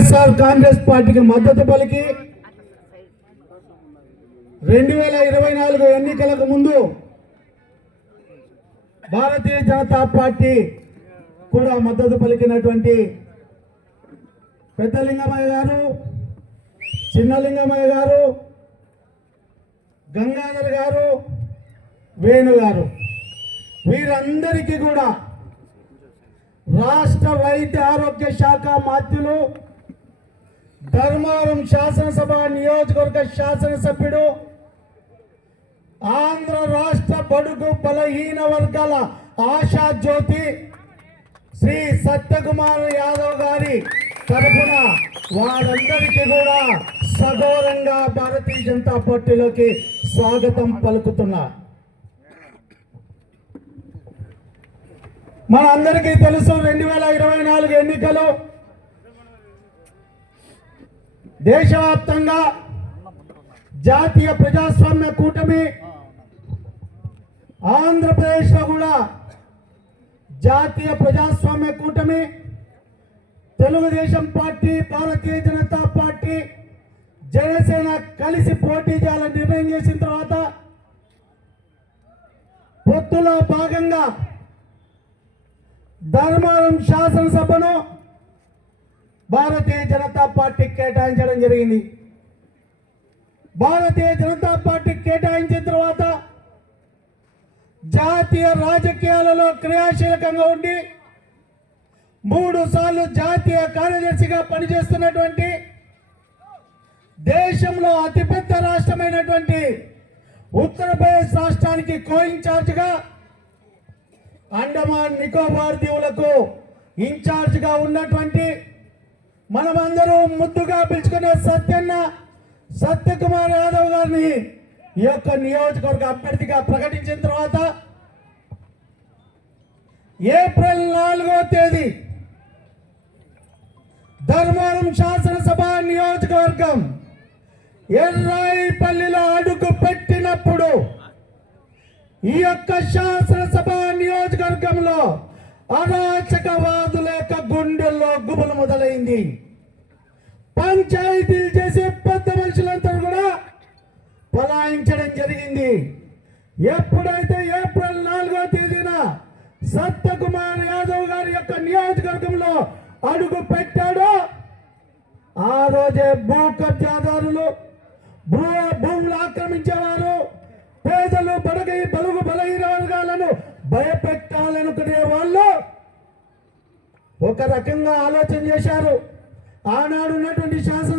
వైఎస్ఆర్ కాంగ్రెస్ పార్టీకి మద్దతు పలికి రెండు వేల ఇరవై నాలుగు ఎన్నికలకు ముందు భారతీయ జనతా పార్టీ కూడా మద్దతు పలికినటువంటి పెద్దలింగమయ్య గారు చిన్నలింగమయ్య గారు గంగాధర్ గారు వేణు గారు. వీరందరికీ కూడా రాష్ట్ర వైద్య ఆరోగ్య శాఖ మాత్యులు ధర్మవరం శాసనసభ నియోజకవర్గ శాసనసభ్యుడు ఆంధ్ర రాష్ట్ర బడుగు బలహీన వర్గాల ఆశా జ్యోతి శ్రీ సత్యకుమార్ యాదవ్ గారి తరఫున వారందరికీ కూడా సగౌరంగా భారతీయ జనతా పార్టీలోకి స్వాగతం పలుకుతున్నా. మన అందరికీ తెలుసు రెండు వేల ఇరవై నాలుగు ఎన్నికలు దేశవ్యాప్తంగా జాతీయ ప్రజాస్వామ్య కూటమి ఆంధ్రప్రదేశ్లో కూడా జాతీయ ప్రజాస్వామ్య కూటమి తెలుగుదేశం పార్టీ భారతీయ జనతా పార్టీ జనసేన కలిసి పోటీ చేయాలని నిర్ణయం చేసిన తర్వాత పొత్తులో భాగంగా ధర్మారం శాసనసభను భారతీయ జనతా పార్టీ కేటాయించడం జరిగింది. భారతీయ జనతా పార్టీ కేటాయించిన తర్వాత జాతీయ రాజకీయాలలో క్రియాశీలకంగా ఉండి మూడు సార్లు జాతీయ కార్యదర్శిగా పనిచేస్తున్నటువంటి దేశంలో అతిపెద్ద రాష్ట్రమైనటువంటి ఉత్తరప్రదేశ్ రాష్ట్రానికి కో ఇన్ఛార్జ్గా అండమాన్ నికోబార్ దీవులకు ఇన్ఛార్జ్గా ఉన్నటువంటి మనమందరూ ముద్దుగా పిలుచుకునే సత్యన్న సత్యకుమార్ యాదవ్ గారిని ఈ యొక్క నియోజకవర్గ అభ్యర్థిగా ప్రకటించిన తర్వాత ఏప్రిల్ నాలుగో తేదీ ధర్మవరం శాసనసభ నియోజకవర్గం ఎర్రాయిపల్లిలో అడుగు పెట్టినప్పుడు ఈ యొక్క శాసనసభ నియోజకవర్గంలో అరాచకవాదుల యొక్క గుండె మొదలైంది. పంచాయతీలు చేసే పెద్ద మనుషులంతా కూడా పలాయించడం జరిగింది. ఎప్పుడైతే ఏప్రిల్ నాలుగో తేదీన సత్యకుమార్ యాదవ్ గారి యొక్క నియోజకవర్గంలో అడుగు పెట్టాడో ఆ రోజే భూ కబ్జాదారులు భూ భూములు ఆక్రమించేవారు పేదలు బడగై బలుగు బలహీన వర్గాలను భయపెట్టాలనుకునే వాళ్ళు ఒక రకంగా ఆలోచన చేశారు. ఆనాడు ఉన్నటువంటి శాసన